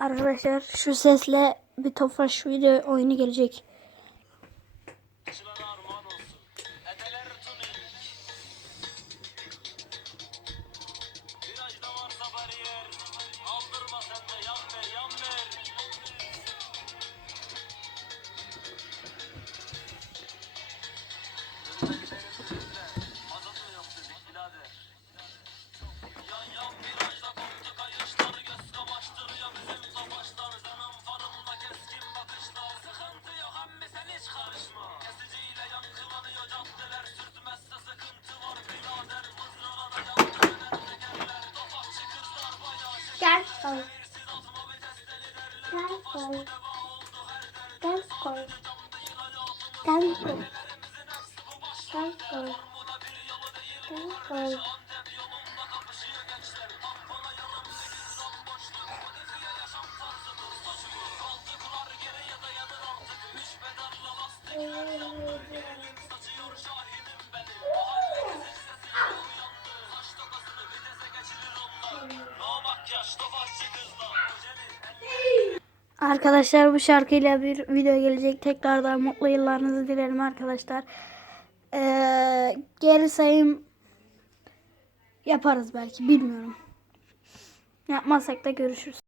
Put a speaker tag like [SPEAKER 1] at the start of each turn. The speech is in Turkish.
[SPEAKER 1] Arkadaşlar şu sesle bir Tofaş video oyunu gelecek.
[SPEAKER 2] koy. Gel koy. Gel
[SPEAKER 1] Arkadaşlar bu şarkıyla bir video gelecek. Tekrardan mutlu yıllarınızı dilerim arkadaşlar. Ee, geri sayım yaparız belki bilmiyorum. Yapmazsak da görüşürüz.